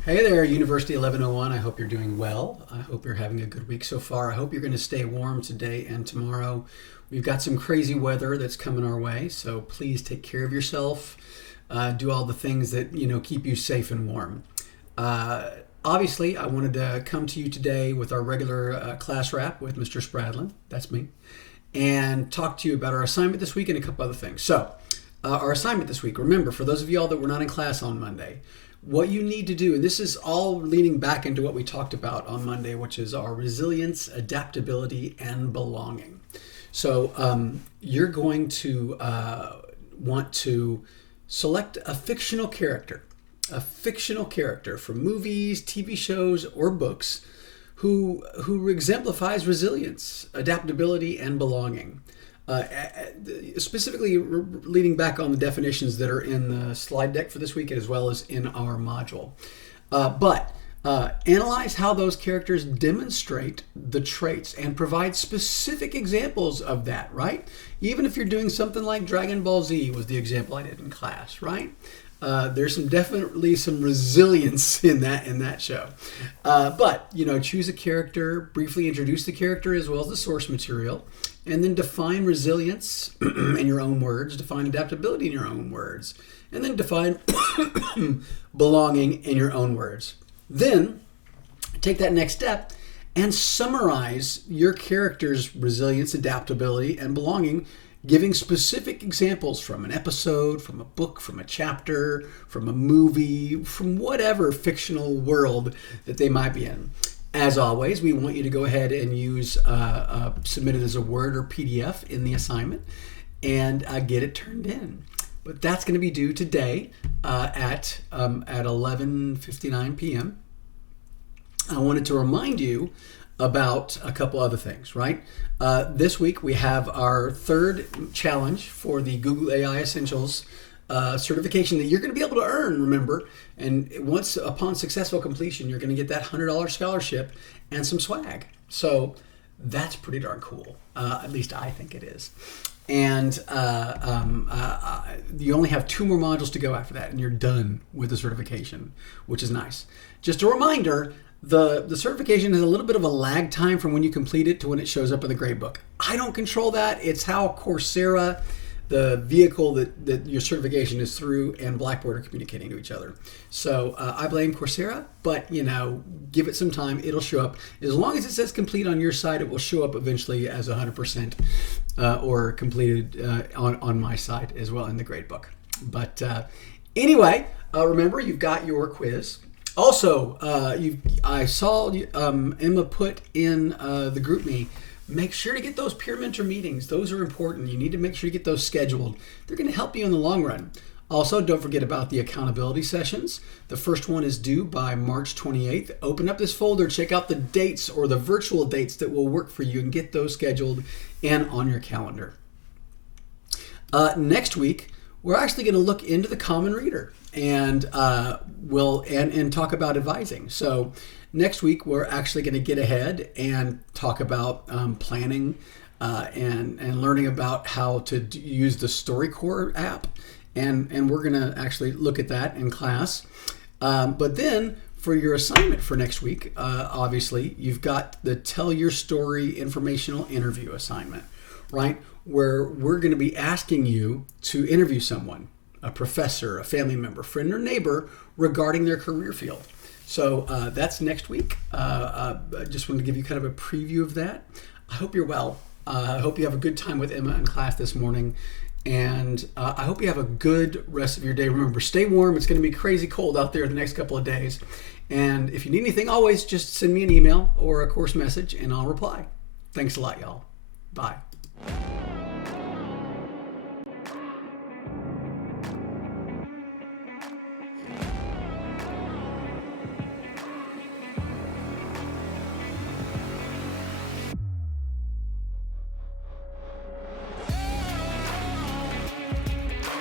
Hey there, University 1101. I hope you're doing well. I hope you're having a good week so far. I hope you're going to stay warm today and tomorrow. We've got some crazy weather that's coming our way, so please take care of yourself. Do all the things that keep you safe and warm. Obviously, I wanted to come to you today with our regular class wrap with Mr. Spradlin. That's me, and talk to you about our assignment this week and a couple other things. So, our assignment this week. Remember, for those of y'all that were not in class on Monday, what you need to do, and this is all leaning back into what we talked about on Monday, which is our resilience, adaptability, and belonging. So you're going to want to select a fictional character from movies, TV shows, or books who exemplifies resilience, adaptability, and belonging. Specifically leading back on the definitions that are in the slide deck for this week as well as in our module. But analyze how those characters demonstrate the traits and provide specific examples of that, right? Even if you're doing something like Dragon Ball Z was the example I did in class, right? There's definitely some resilience in that show. But choose a character, briefly introduce the character as well as the source material, and then define resilience in your own words, define adaptability in your own words, and then define belonging in your own words. Then take that next step and summarize your character's resilience, adaptability, and belonging, giving specific examples from an episode, from a book, from a chapter, from a movie, from whatever fictional world that they might be in. As always, we want you to go ahead and use submit it as a Word or PDF in the assignment and get it turned in. But that's going to be due today at 11:59 p.m. I wanted to remind you about a couple other things, right? This week we have our third challenge for the Google AI Essentials certification that you're going to be able to earn, remember. And once upon successful completion, you're going to get that $100 scholarship and some swag. So that's pretty darn cool. At least I think it is. And you only have 2 more modules to go after that, and you're done with the certification, which is nice. Just a reminder, the certification has a little bit of a lag time from when you complete it to when it shows up in the gradebook. I don't control that. It's how Coursera, the vehicle that your certification is through, and Blackboard are communicating to each other. So I blame Coursera, but give it some time. It'll show up. As long as it says complete on your side, it will show up eventually as 100% or completed on my side as well in the gradebook. But anyway, remember, you've got your quiz. Also, I saw Emma put in the GroupMe. Make sure to get those peer mentor meetings. Those are important. You need to make sure you get those scheduled. They're going to help you in the long run. Also, don't forget about the accountability sessions. The first one is due by March 28th. Open up this folder, check out the dates or the virtual dates that will work for you, and get those scheduled and on your calendar. Next week, we're actually going to look into the Common Reader and and talk about advising. So next week, we're actually going to get ahead and talk about planning and learning about how to use the StoryCorps app. And we're going to actually look at that in class. But then for your assignment for next week, obviously, you've got the Tell Your Story informational interview assignment, right? Where we're going to be asking you to interview someone, a professor, a family member, friend, or neighbor regarding their career field. So that's next week. I just wanted to give you kind of a preview of that. I hope you're well. I hope you have a good time with Emma in class this morning. And I hope you have a good rest of your day. Remember, stay warm. It's going to be crazy cold out there the next couple of days. And if you need anything, always just send me an email or a course message and I'll reply. Thanks a lot, y'all. Bye.